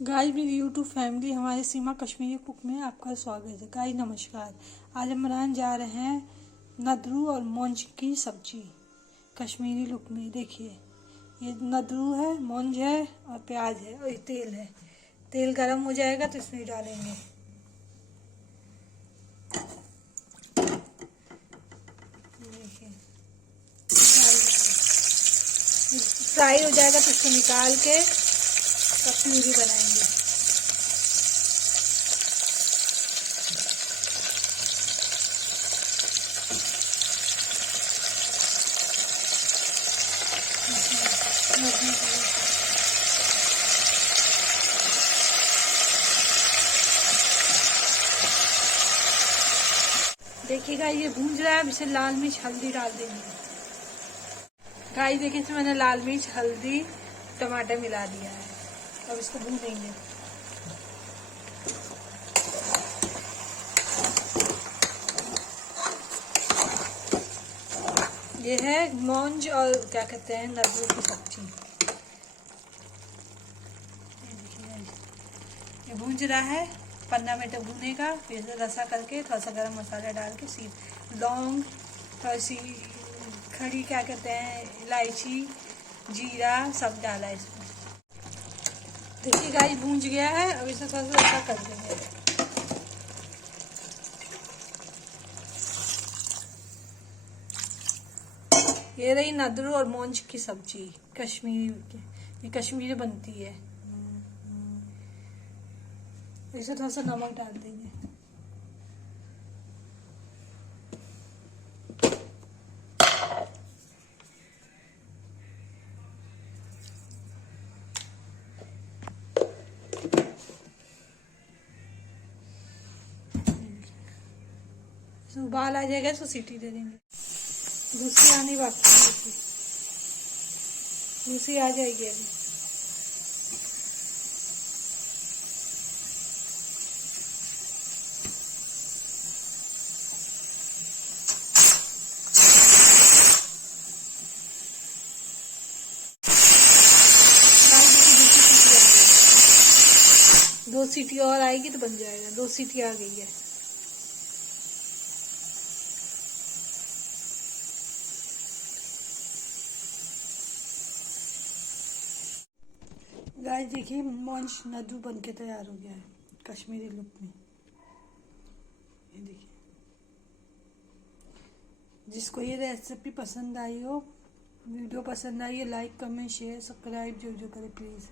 Guys मेरी YouTube family हमारे सीमा Kashmiri cook में आपका स्वागत है। गाइस नमस्कार। आज हम बनाने जा रहे हैं नदरू और मौंज की सब्जी कश्मीरी लुक में। देखिए ये नदरू है, मौंज है और प्याज है और ये तेल है। तेल गरम हो जाएगा तो इसमें डालेंगे। देखिए फ्राई हो जाएगा तो इसको निकाल के प्यूरी बनाएंगे। देखिएगा ये भूंज रहा है। अब इसे लाल मिर्च हल्दी डाल देंगे। गाइस देखिए इसमें मैंने लाल मिर्च हल्दी टमाटर मिला दिया है। अब इसको भूनेंगे। ये है मौंज और क्या कहते हैं नदरू की सब्जी। ये भूंज रहा है, 15 मिनट भूनेगा। फिर रसा करके थोड़ा सा गरम मसाला डाल के सीध लौंग, थोड़ी सी खड़ी क्या कहते हैं इलायची, जीरा सब डाला है इसमें। देखिए गाइस भूंज गया है। अब इसे थोड़ा सा रसा कर देंगे। ये रही नदरू और मौंज की सब्जी कश्मीरी की। ये कश्मीरी बनती है। इसे थोड़ा सा नमक डाल देंगे। उबाल आ जाएगा तो सीटी दे देंगे। दूसरी आनी बाकी है। दूसरी आ जाएगी अभी। दो सीटी और आएगी तो बन जाएगा। 2 सीटी आ गई है। गाइस देखिए मौंज नदरू बन के तैयार हो गया है कश्मीरी लुक में। ये देखिए जिसको ये रेसिपी पसंद आई हो, वीडियो पसंद आई है, लाइक कमेंट शेयर सब्सक्राइब जो करे प्लीज़।